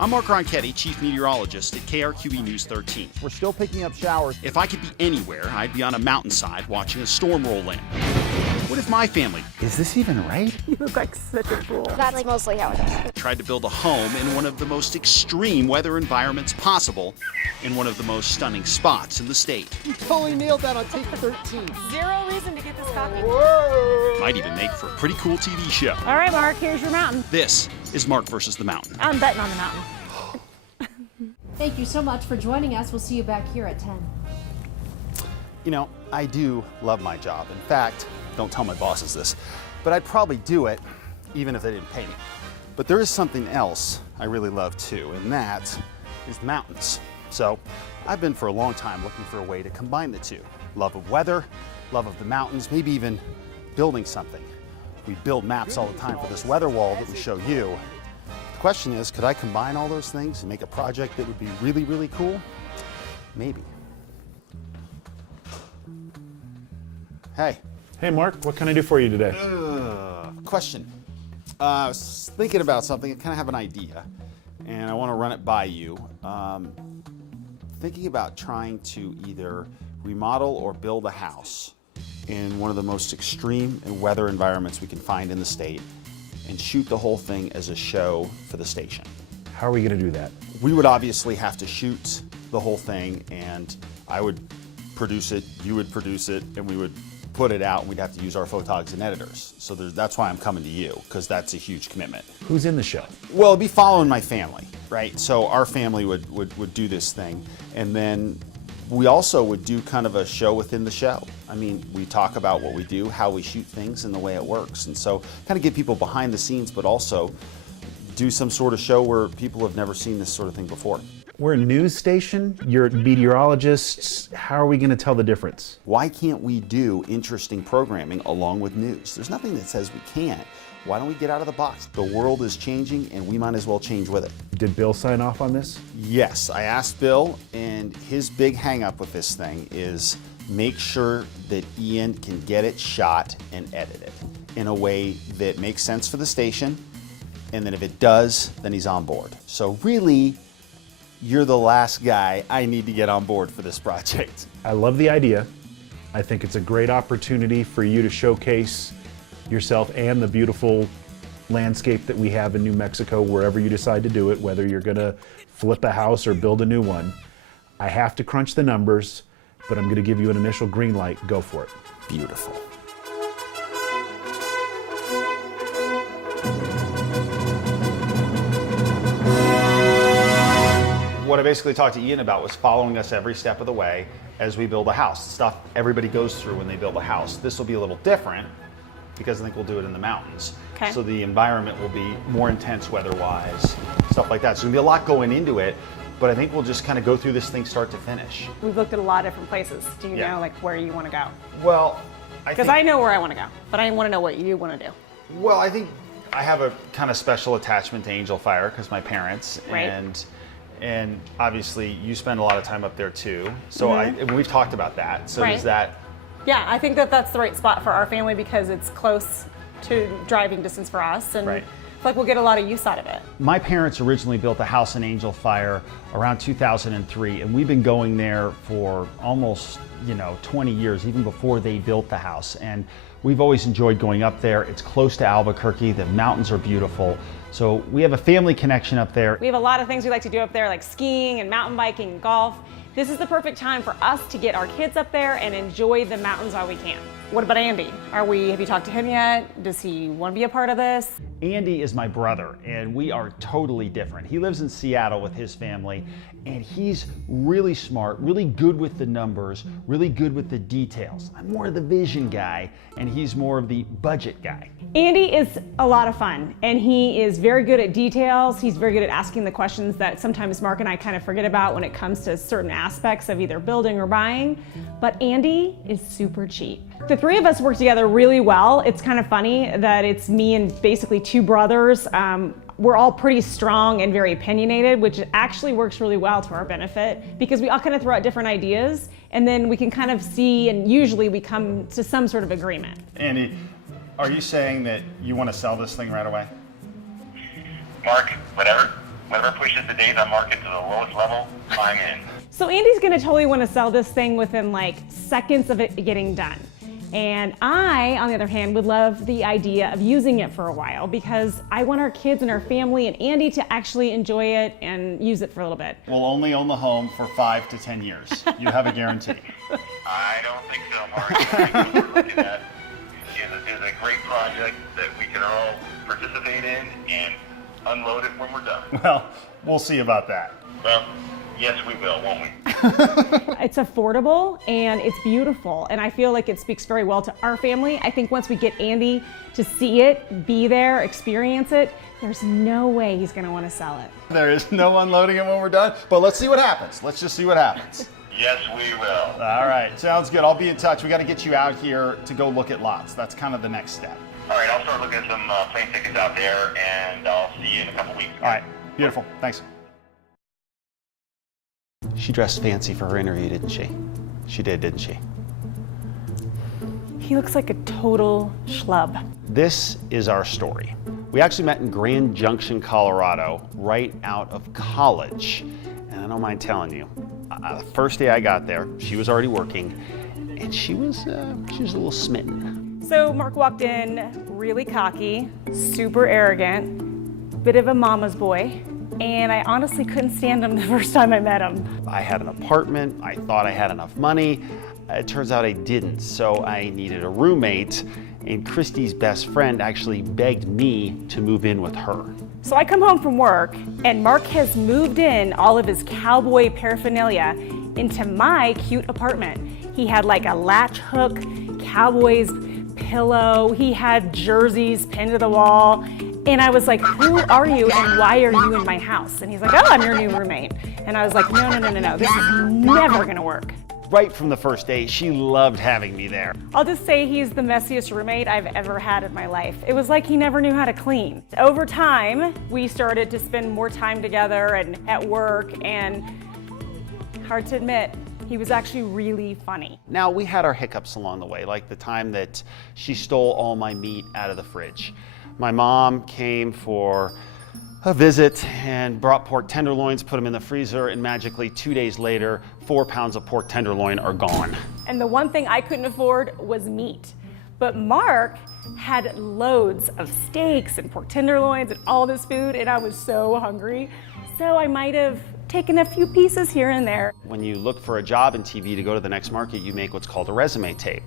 I'm Mark Ronchetti, Chief Meteorologist at KRQE News 13. We're still picking up showers. If I could be anywhere, I'd be on a mountainside watching a storm roll in. What if my family Is this even right? You look like such a fool. That's mostly how it is. tried to build a home in one of the most extreme weather environments possible in one of the most stunning spots in the state? You totally nailed that on take 13. Zero reason to get this coffee. Might even make for a pretty cool TV show. All right, Mark, here's your mountain. This is Mark versus the Mountain. I'm betting on the mountain. Thank you so much for joining us. We'll see you back here at 10. You know, I do love my job. In fact, don't tell my bosses this, but I'd probably do it even if they didn't pay me. But there is something else I really love too, and that is the mountains. So I've been for a long time looking for a way to combine the two. Love of weather, love of the mountains, maybe even building something. We build maps all the time for this weather wall that we show you. The question is, could I combine all those things and make a project that would be really, really cool? Maybe. Hey. Hey Mark, what can I do for you today? Question. I was thinking about something, I kind of have an idea, and I want to run it by you. Thinking about trying to either remodel or build a house in one of the most extreme weather environments we can find in the state and shoot the whole thing as a show for the station. How are we going to do that? We would obviously have to shoot the whole thing, and I would produce it, you would produce it, and we would put it out, and we'd have to use our photogs and editors. So that's why I'm coming to you, because that's a huge commitment. Who's in the show? Well, it'd be following my family, right? So our family would do this thing, and then we also would do kind of a show within the show. I mean, we talk about what we do, how we shoot things, and the way it works. And so kind of get people behind the scenes, but also do some sort of show where people have never seen this sort of thing before. We're a news station, you're meteorologists. How are we going to tell the difference? Why can't we do interesting programming along with news? There's nothing that says we can't. Why don't we get out of the box? The world is changing, and we might as well change with it. Did Bill sign off on this? Yes, I asked Bill, and his big hang up with this thing is make sure that Ian can get it shot and edited in a way that makes sense for the station, and then if it does, then he's on board. So really, you're the last guy I need to get on board for this project. I love the idea. I think it's a great opportunity for you to showcase yourself and the beautiful landscape that we have in New Mexico wherever you decide to do it, whether you're gonna flip a house or build a new one. I have to crunch the numbers, but I'm gonna give you an initial green light. Go for it. Beautiful. What I basically talked to Ian about was following us every step of the way as we build a house. Stuff everybody goes through when they build a house. This will be a little different because I think we'll do it in the mountains. Okay. So the environment will be more intense weather-wise, stuff like that. So there's gonna be a lot going into it, but I think we'll just kind of go through this thing start to finish. We've looked at a lot of different places. Do you Yeah. know like where you want to go? Well, Because I know where I want to go, but I want to know what you want to do. Well, I think I have a kind of special attachment to Angel Fire because my parents, Right. and obviously you spend a lot of time up there too. So we've talked about that. So Right. is that? Yeah, I think that that's the right spot for our family because it's close to driving distance for us, and Right. I feel like we'll get a lot of use out of it. My parents originally built a house in Angel Fire around 2003, and we've been going there for almost 20 years, even before they built the house. And we've always enjoyed going up there. It's close to Albuquerque. The mountains are beautiful. So we have a family connection up there. We have a lot of things we like to do up there, like skiing and mountain biking and golf. This is the perfect time for us to get our kids up there and enjoy the mountains while we can. What about Andy? Have you talked to him yet? Does he want to be a part of this? Andy is my brother, and we are totally different. He lives in Seattle with his family, and he's really smart, really good with the numbers, really good with the details. I'm more of the vision guy, and he's more of the budget guy. Andy is a lot of fun, and he is very good at details. He's very good at asking the questions that sometimes Mark and I kind of forget about when it comes to certain aspects of either building or buying. But Andy is super cheap. The three of us work together really well. It's kind of funny that it's me and basically two brothers. We're all pretty strong and very opinionated, which actually works really well to our benefit because we all kind of throw out different ideas and then we can kind of see, and usually we come to some sort of agreement. Andy, are you saying that you want to sell this thing right away? Mark, whatever. Whatever pushes the days on market to the lowest level, I'm in. So Andy's gonna totally wanna sell this thing within like seconds of it getting done. And I, on the other hand, would love the idea of using it for a while because I want our kids and our family and Andy to actually enjoy it and use it for a little bit. We'll only own the home for 5 to 10 years. You have a guarantee. I don't think so, Mark. I think what we're looking at is a great project that we can all participate in and unload it when we're done. Well, we'll see about that. Well, yes, we will, won't we? It's affordable and it's beautiful, and I feel like it speaks very well to our family. I think once we get Andy to see it, be there, experience it, there's no way he's gonna wanna sell it. There is no unloading it when we're done, but let's see what happens. Let's just see what happens. Yes, we will. All right, sounds good. I'll be in touch. We got to get you out here to go look at lots. That's kind of the next step. All right, I'll start looking at some plane tickets out there, and I'll see you in a couple weeks. All right, beautiful. Thanks. She dressed fancy for her interview, didn't she? She did, didn't she? He looks like a total schlub. This is our story. We actually met in Grand Junction, Colorado, right out of college. And I don't mind telling you, the first day I got there, she was already working, and she was a little smitten. So Mark walked in really cocky, super arrogant, bit of a mama's boy, and I honestly couldn't stand him the first time I met him. I had an apartment, I thought I had enough money. It turns out I didn't, so I needed a roommate, and Christy's best friend actually begged me to move in with her. So I come home from work, and Mark has moved in all of his cowboy paraphernalia into my cute apartment. He had like a latch hook, Cowboys pillow, he had jerseys pinned to the wall, and I was like, who are you and why are you in my house? And he's like, oh, I'm your new roommate. And I was like, no, this is never gonna work. Right from the first day, she loved having me there. I'll just say he's the messiest roommate I've ever had in my life. It was like he never knew how to clean. Over time, we started to spend more time together and at work, and hard to admit, he was actually really funny. Now, we had our hiccups along the way, like the time that she stole all my meat out of the fridge. My mom came for a visit and brought pork tenderloins, put them in the freezer, and magically 2 days later, 4 pounds of pork tenderloin are gone. And the one thing I couldn't afford was meat. But Mark had loads of steaks and pork tenderloins and all this food, and I was so hungry. So I might have taken a few pieces here and there. When you look for a job in TV to go to the next market, you make what's called a resume tape.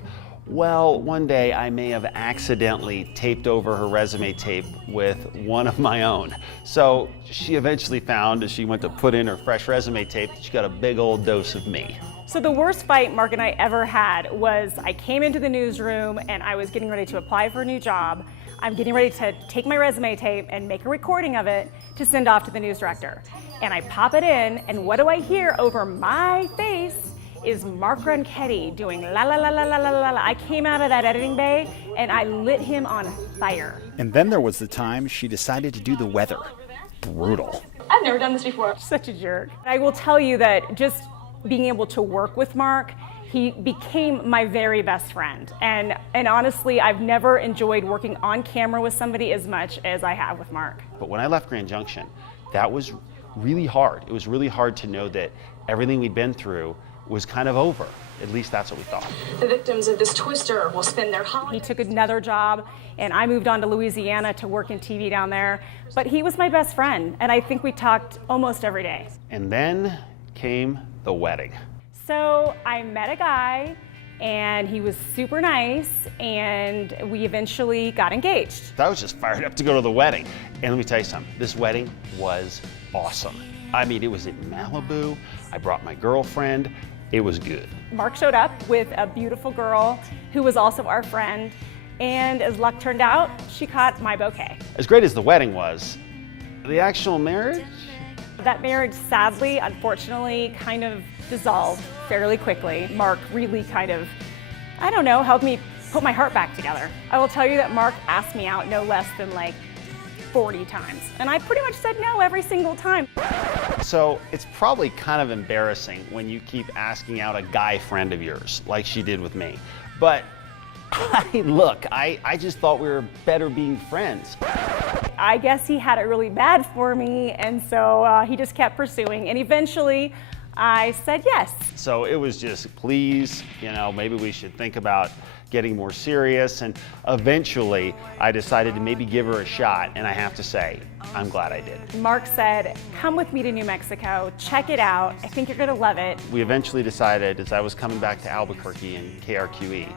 Well, one day I may have accidentally taped over her resume tape with one of my own. So she eventually found, as she went to put in her fresh resume tape, she got a big old dose of me. So the worst fight Mark and I ever had was I came into the newsroom and I was getting ready to apply for a new job. I'm getting ready to take my resume tape and make a recording of it to send off to the news director. And I pop it in, and what do I hear over my face is Mark Ronchetti doing la la la la la la la la. I came out of that editing bay and I lit him on fire. And then there was the time she decided to do the weather. Brutal. I've never done this before. Such a jerk. I will tell you that just being able to work with Mark, he became my very best friend. And honestly, I've never enjoyed working on camera with somebody as much as I have with Mark. But when I left Grand Junction, that was really hard. It was really hard to know that everything we'd been through was kind of over. At least that's what we thought. The victims of this twister will spend their holidays. He took another job, and I moved on to Louisiana to work in TV down there. But he was my best friend, and I think we talked almost every day. And then came the wedding. So I met a guy, and he was super nice, and we eventually got engaged. I was just fired up to go to the wedding. And let me tell you something, this wedding was awesome. I mean, it was in Malibu. I brought my girlfriend. It was good. Mark showed up with a beautiful girl who was also our friend, and as luck turned out, she caught my bouquet. As great as the wedding was, the actual marriage? That marriage, sadly, unfortunately, kind of dissolved fairly quickly. Mark really kind of, I don't know, helped me put my heart back together. I will tell you that Mark asked me out no less than like 40 times, and I pretty much said no every single time. So it's probably kind of embarrassing when you keep asking out a guy friend of yours, like she did with me. But look, I just thought we were better being friends. I guess he had it really bad for me, and so he just kept pursuing, and eventually I said yes. So it was just, please, maybe we should think about getting more serious, and eventually I decided to maybe give her a shot, and I have to say, I'm glad I did. Mark said, come with me to New Mexico, check it out, I think you're gonna love it. We eventually decided, as I was coming back to Albuquerque and KRQE,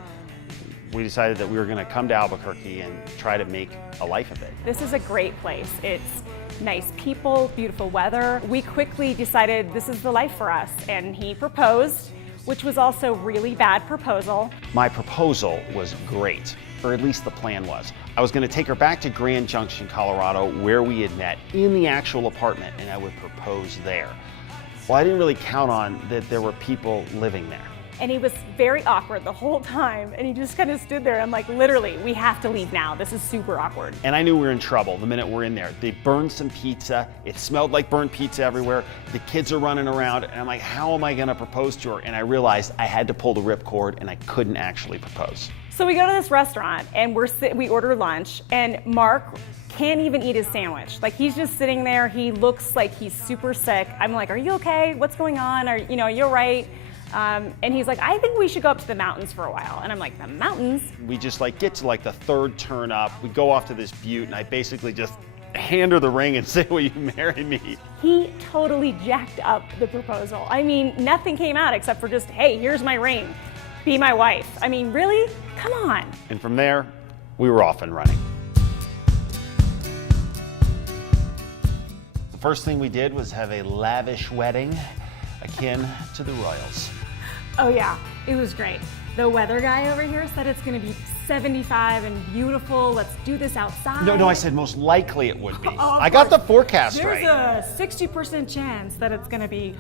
we decided that we were gonna come to Albuquerque and try to make a life of it. This is a great place. It's nice people, beautiful weather. We quickly decided this is the life for us, and he proposed, which was also a really bad proposal. My proposal was great, or at least the plan was. I was gonna take her back to Grand Junction, Colorado, where we had met in the actual apartment, and I would propose there. Well, I didn't really count on that there were people living there. And he was very awkward the whole time, and he just kind of stood there. I'm like, literally, we have to leave now. This is super awkward. And I knew we were in trouble the minute we're in there. They burned some pizza. It smelled like burnt pizza everywhere. The kids are running around, and I'm like, how am I gonna propose to her? And I realized I had to pull the ripcord, and I couldn't actually propose. So we go to this restaurant, and we order lunch, and Mark can't even eat his sandwich. Like, he's just sitting there. He looks like he's super sick. I'm like, are you okay? What's going on? Are you all right? And he's like, I think we should go up to the mountains for a while. And I'm like, the mountains? We just get to the third turn up. We go off to this butte, and I basically just hand her the ring and say, will you marry me? He totally jacked up the proposal. I mean, nothing came out except for just, hey, here's my ring. Be my wife. I mean, really? Come on. And from there, we were off and running. The first thing we did was have a lavish wedding akin to the royals. Oh yeah, it was great. The weather guy over here said it's gonna be 75 and beautiful. Let's do this outside. No, I said most likely it would be. Oh, I got the forecast There's right. a 60% chance that it's gonna be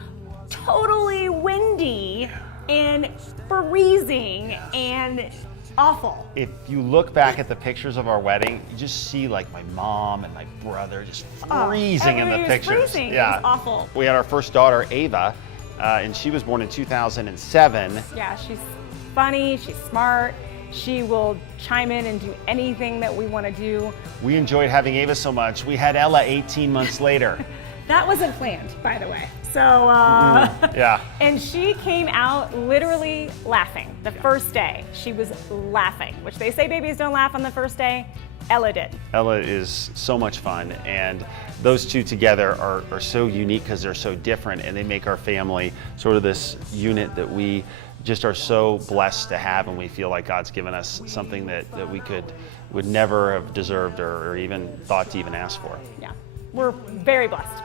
totally windy and freezing and awful. If you look back at the pictures of our wedding, you just see my mom and my brother just freezing in the pictures. Freezing. Yeah, it was awful. We had our first daughter, Ava, and she was born in 2007. Yeah, she's funny, she's smart, she will chime in and do anything that we want to do. We enjoyed having Ava so much, we had Ella 18 months later. That wasn't planned, by the way. So, yeah. And she came out literally laughing the first day. She was laughing, which they say babies don't laugh on the first day. Ella did. Ella is so much fun, and those two together are so unique because they're so different, and they make our family sort of this unit that we just are so blessed to have, and we feel like God's given us something that we would never have deserved or even thought to even ask for. Yeah, we're very blessed.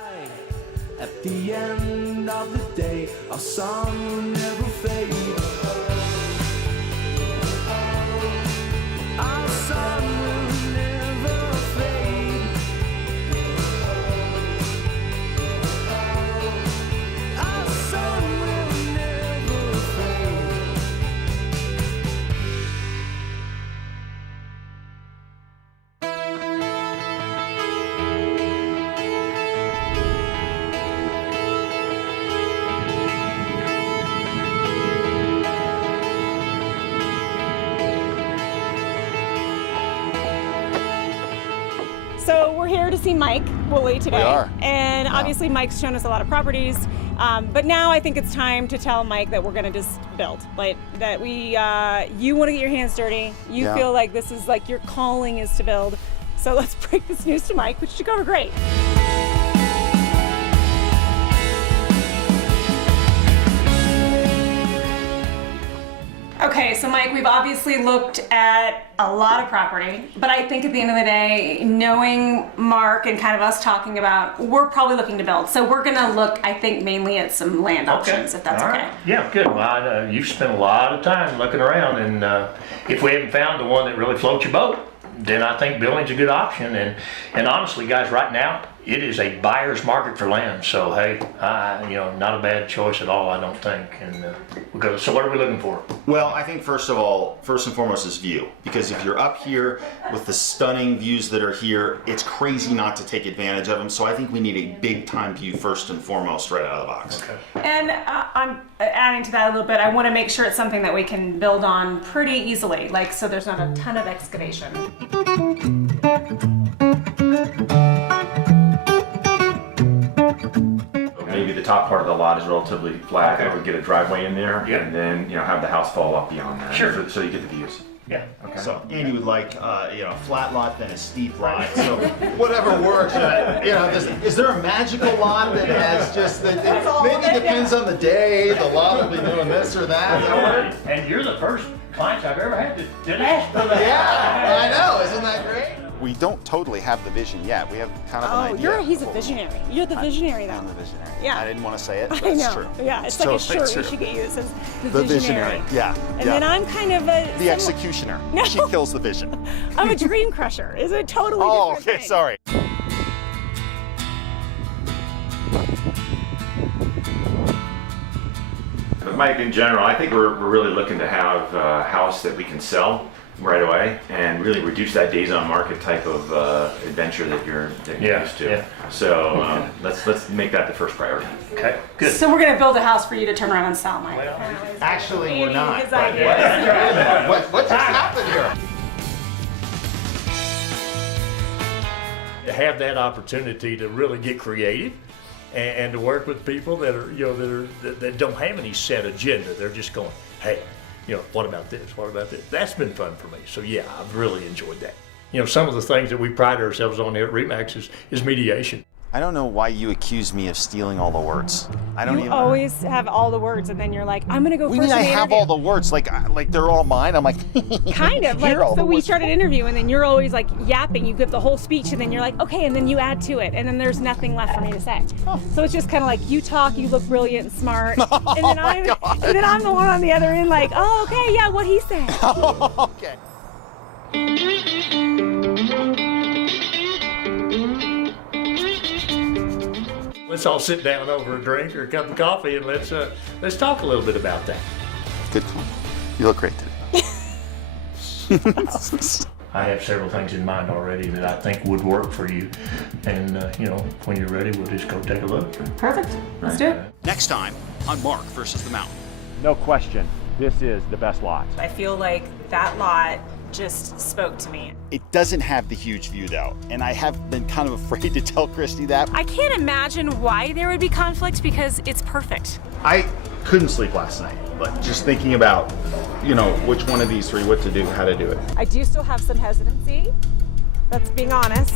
At the end of the day, our song will never fade. Our song will never fade. Our song will never fade. So we're here to see Mike Woolley today. We are. And obviously Mike's shown us a lot of properties, but now I think it's time to tell Mike that we're gonna just build. That you wanna get your hands dirty. You feel like this is your calling is to build. So let's break this news to Mike, which should go over great. Okay, so Mike, we've obviously looked at a lot of property, but I think at the end of the day, knowing Mark and kind of us talking about, we're probably looking to build. So we're gonna look, I think, mainly at some land options, if that's okay. Yeah, good. Well, you've spent a lot of time looking around, and if we haven't found the one that really floats your boat, then I think building's a good option. And honestly, guys, right now, it is a buyer's market for land. So hey, not a bad choice at all, I don't think. And so what are we looking for? Well, I think first and foremost is view. Because if you're up here with the stunning views that are here, it's crazy not to take advantage of them. So I think we need a big time view first and foremost right out of the box. Okay. And I'm adding to that a little bit. I want to make sure it's something that we can build on pretty easily, so there's not a ton of excavation. Maybe the top part of the lot is relatively flat, Okay. or we get a driveway in there, Yeah. and then have the house fall up beyond that. Sure. So you get the views. Yeah. Okay. So Andy would like, flat lot than a steep lot. So whatever works. Is there a magical lot that has just that? Maybe it depends on the day. The lot will be doing this or that. And you're the first client I've ever had that asked for that. Yeah, I know. Isn't that great? We don't totally have the vision yet. We have kind of an idea. he's a visionary. You're the visionary though. I'm the visionary. Yeah. I didn't want to say it, but I it's know. true. Yeah, it's So like a shirt it's we true. should get you that says The visionary. Yeah. And yeah. then I'm kind of the executioner. No. She kills the vision. I'm a dream crusher. Is a totally Oh, different okay. thing. Sorry. But Mike, in general, I think we're really looking to have a house that we can sell right away and really reduce that days on market type of adventure that you're Yeah, used to. yeah. So let's make that the first priority. Okay, good. So we're going to build a house for you to turn around and sell, Mike. Actually, we're not. His idea. What just happened here? To have that opportunity to really get creative and to work with people that are, that don't have any set agenda. They're just going, hey, what about this? What about this? That's been fun for me. So yeah, I've really enjoyed that. Some of the things that we pride ourselves on here at RE/MAX is mediation. I don't know why you accuse me of stealing all the words. I don't You even. always have all the words, and then you're like, I'm gonna go We first. mean I in the have interview. all the words, like they're all mine. I'm like, Kind of like Here are all so the we words. started interview and then you're always like yapping, you give the whole speech and then you're like, okay, and then you add to it and then there's nothing left for me to say. So it's just kind of like you talk, you look brilliant and smart, and then I'm the one on the other end like, oh okay, yeah, what he said. okay. Let's all sit down over a drink or a cup of coffee and let's talk a little bit about that. Good call. You look great today. I have several things in mind already that I think would work for you. And, when you're ready, we'll just go take a look. Perfect. Let's do it. Next time on Mark versus the Mountain. No question, this is the best lot. I feel like that lot just spoke to me. It doesn't have the huge view though, and I have been kind of afraid to tell Christy that. I can't imagine why there would be conflict because it's perfect. I couldn't sleep last night, but just thinking about, which one of these three, what to do, how to do it. I do still have some hesitancy. That's being honest.